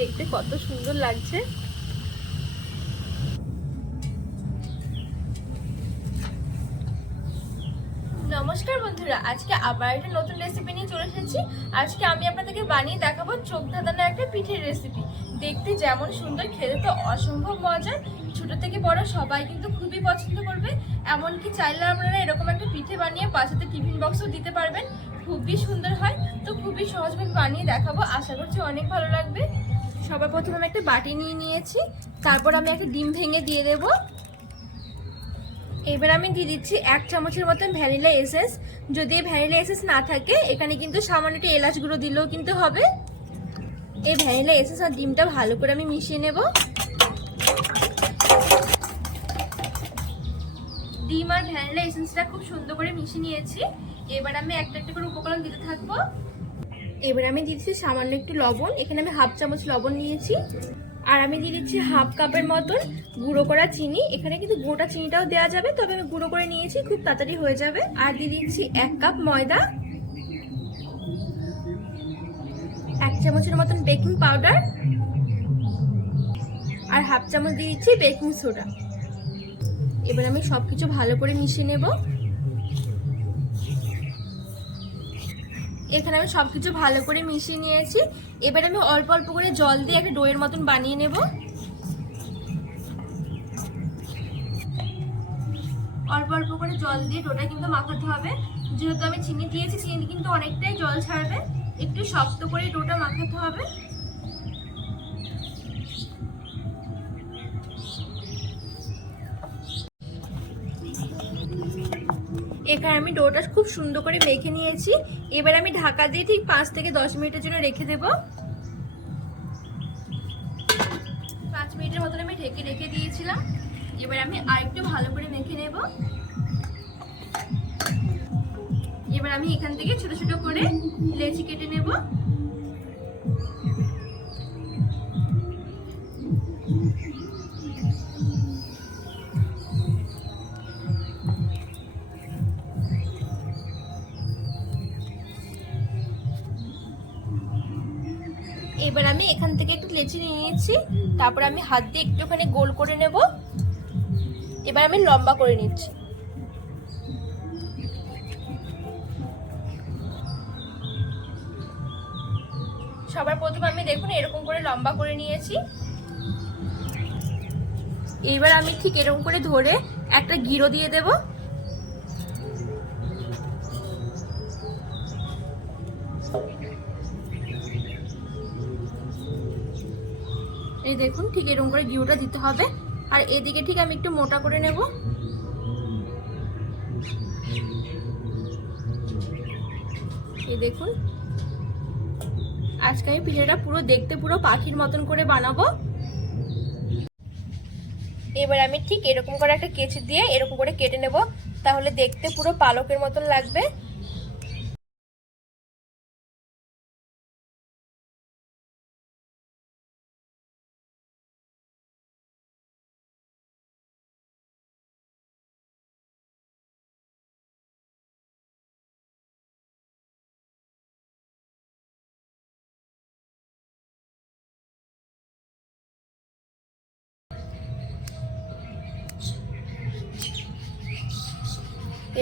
দেখতে কত সুন্দর লাগছে। নমস্কার বন্ধুরা, আজকে আবার একটা নতুন রেসিপি নিয়ে চলে এসেছি। আজকে আমি আপনাদেরকে বানিয়ে দেখাবো চোখ ধাঁধানো একটা পিঠের রেসিপি দেখতে যেমন সুন্দর, খেতে তো অসম্ভব মজা ছোট থেকে বড় সবাই কিন্তু খুবই পছন্দ করবে। এমনকি চাইলে আপনারা এরকম একটা পিঠে বানিয়ে বাসাতে টিফিন বক্সও দিতে পারবেন। খুবই সুন্দর হয়। তো খুবই সহজভাবে বানিয়ে দেখাবো। আশা করছি অনেক ভালো লাগবে। সবার প্রথমে আমি একটা বাটি নিয়ে নিয়েছি, তারপর আমি একটা ডিম ভেঙে দিয়ে দেবো। এবার আমি দিয়ে দিচ্ছি এক চামচের মতন ভ্যানিলা এসেন্স। যদি ভ্যানিলা এসেন্স না থাকে, এখানে কিন্তু সামান্য একটু এলাচ গুঁড়ো দিলেও কিন্তু হবে। এই ভ্যানিলা এসেন্স আর ডিমটা ভালো করে আমি মিশিয়ে নেব। ডিম আর ভ্যানিলা এসেন্সটা খুব সুন্দর করে মিশিয়ে নিয়েছি। এবার আমি একটা একটা করে উপকরণ দিতে থাকব। এবার আমি দিচ্ছি সামান্য একটু লবণ। এখানে আমি হাফ চামচ লবণ নিয়েছি। আর আমি দিয়ে দিচ্ছি হাফ কাপের মতন গুঁড়ো করা চিনি। এখানে কিন্তু গোটা চিনিটাও দেওয়া যাবে, তবে আমি গুঁড়ো করে নিয়েছি, খুব তাড়াতাড়ি হয়ে যাবে। আর দিয়ে দিচ্ছি এক কাপ ময়দা। এক চামচের মতন বেকিং পাউডার। আর হাফ চামচ দিয়ে দিচ্ছি বেকিং সোডা। এবার আমি সবকিছু ভালো করে মিশিয়ে নেব। এখানে আমি সব কিছু ভালো করে মিশিয়ে নিয়েছি। এবার আমি অল্প অল্প করে জল দিয়ে একটা ডোয়ের মতন বানিয়ে নেব। অল্প অল্প করে জল দিয়ে ডোটা কিন্তু মাখাতে হবে। যেহেতু আমি চিনি দিয়েছি চিনি কিন্তু অনেকটাই জল ছাড়বে। একটু শক্ত করে ডোটা মাখাতে হবে। এখানে আমি ডোটা খুব সুন্দর করে মেখে নিয়েছি। এবার আমি ঢাকা দিয়ে ঠিক পাঁচ থেকে দশ মিনিটের জন্য রেখে দেব। পাঁচ মিনিটের মতন আমি ঢেকে রেখে দিয়েছিলাম। এবার আমি আরেকটু ভালো করে মেখে নেব। এবার আমি এখান থেকে ছোট ছোট করে লেচি কেটে নেব। এবার আমি এখান থেকে একটু লেচি নিয়ে নিয়েছি। তারপর আমি হাত দিয়ে একটুখানি গোল করে নেব। এবার আমি লম্বা করে নিচ্ছি। সবার প্রথমে আমি দেখুন এরকম করে লম্বা করে নিয়েছি। এইবার আমি ঠিক এরকম করে ধরে একটা গিরো দিয়ে দেব। এই দেখুন, ঠিক এরকম করে ঘিউটা দিতে হবে। আর এদিকে ঠিক আমি একটু মোটা করে নেব। এই দেখুন। আজকে আমি পিঠেটা পুরো দেখতে পুরো পাখির মতন করে বানাবো। এবার আমি ঠিক এরকম করে একটা কেচি দিয়ে এরকম করে কেটে নেব। তাহলে দেখতে পুরো পালকের মতন লাগবে।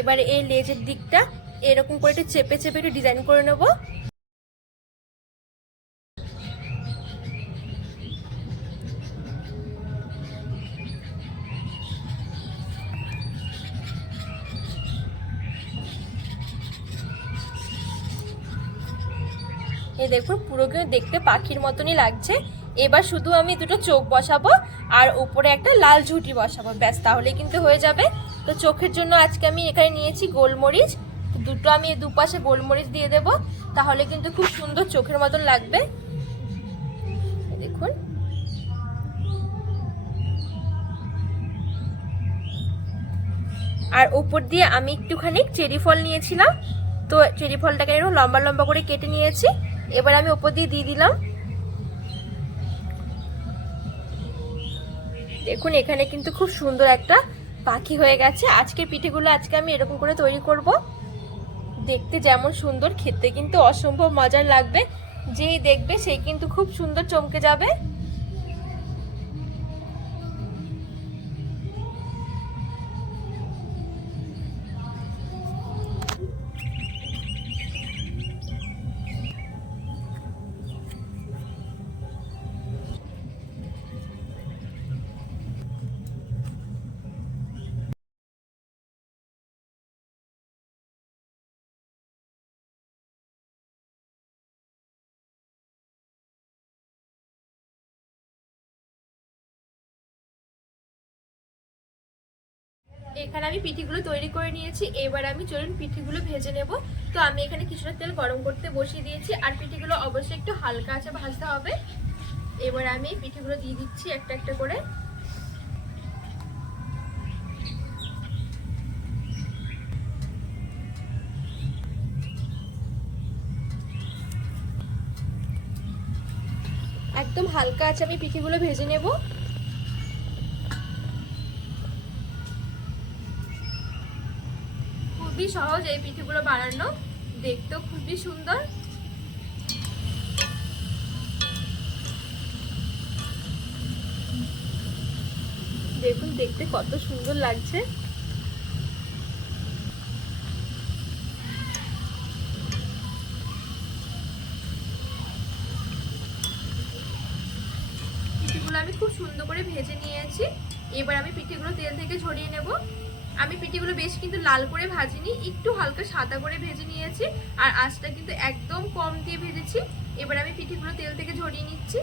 এবারে এই লেজের দিকটা এরকম করে একটু চেপে চেপে একটু ডিজাইন করে নেব। এই দেখুন, পুরো কিন্তু দেখতে পাখির মতনই লাগছে। এবার শুধু আমি দুটো চোখ বসাবো আর উপরে একটা লাল ঝুটি বসাবো। ব্যাস তাহলে কিন্তু হয়ে যাবে। তো চোখের জন্য আজকে আমি এখানে নিয়েছি গোলমরিচ। দুটো আমি দুপাশে গোলমরিচ দিয়ে দেব। তাহলে কিন্তু খুব সুন্দর চোখের মতন লাগবে। দেখুন। আর উপর দিয়ে আমি একটুখানি চেরি ফল নিয়েছিলাম। তো চেরি ফলটাকে এরকম লম্বা লম্বা করে কেটে নিয়েছি। এবার আমি উপর দিয়ে দিয়ে দিলাম। দেখুন, এখানে কিন্তু খুব সুন্দর একটা পাখি হয়ে গেছে। আজকের পিঠেগুলো আজকে আমি এরকম করে তৈরি করব। দেখতে যেমন সুন্দর, খেতে কিন্তু অসম্ভব মজার লাগবে। যেই দেখবে সেই কিন্তু খুব সুন্দর চমকে যাবে। এখানে আমি পিঠিগুলো তৈরি করে নিয়েছি। এবার আমি চলুন পিঠিগুলো ভেজে নেব। তো আমি এখানে কিছুটা তেল গরম করতে বসিয়ে দিয়েছি আর পিঠিগুলো অবশ্যই একটু হালকা আছে ভাজতে হবে। এবার আমি পিঠিগুলো দিয়ে দিচ্ছি একটা একটা করে। একদম হালকা আছে আমি পিঠিগুলো ভেজে নেব। খুবই সহজ এই পিঠেগুলো বানানো। দেখতেও খুবই সুন্দর। দেখুন, দেখতে কত সুন্দর লাগছে। পিঠেগুলো আমি খুব সুন্দর করে ভেজে নিয়েছি। এবার আমি পিঠেগুলো তেল থেকে ঝরিয়ে নেব। আমি পিঠিগুলো বেশ কিন্তু লাল করে ভাজিনি, একটু হালকা সাদা করে ভেজে নিয়েছি, আর আঁচটা কিন্তু একদম কম দিয়ে ভেজেছি। এবার আমি পিঠিগুলো তেল থেকে ঝরিয়ে নিচ্ছি।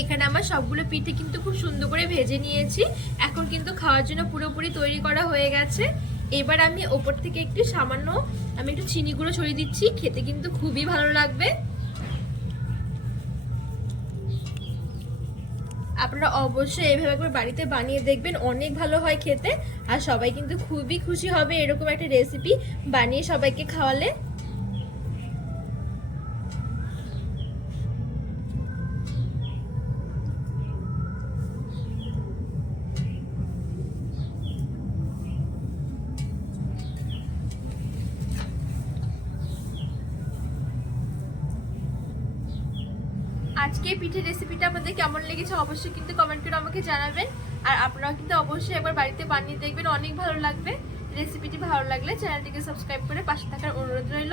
এখানে আমার সবগুলো পিঠে কিন্তু খুব সুন্দর করে ভেজে নিয়েছি। এখন কিন্তু খাওয়ার জন্য পুরোপুরি তৈরি করা হয়ে গেছে। এবার আমি ওপর থেকে একটু সামান্য, আমি একটু চিনি গুঁড়ো ছড়িয়ে দিচ্ছি, খেতে কিন্তু খুবই ভালো লাগবে। আপনারা অবশ্যই এভাবে করে বাড়িতে বানিয়ে দেখবেন, অনেক ভালো হয় খেতে। আর সবাই কিন্তু খুবই খুশি হবে এরকম একটা রেসিপি বানিয়ে সবাইকে খাওয়ালে। আজকে পিঠে পিঠের রেসিপিটা আপনাদের কেমন লেগেছে অবশ্যই কিন্তু কমেন্ট করে আমাকে জানাবেন। আর আপনারা কিন্তু অবশ্যই একবার বাড়িতে বানিয়ে দেখবেন, অনেক ভালো লাগবে। রেসিপিটি ভালো লাগলে চ্যানেলটিকে সাবস্ক্রাইব করে পাশে থাকার অনুরোধ রইল।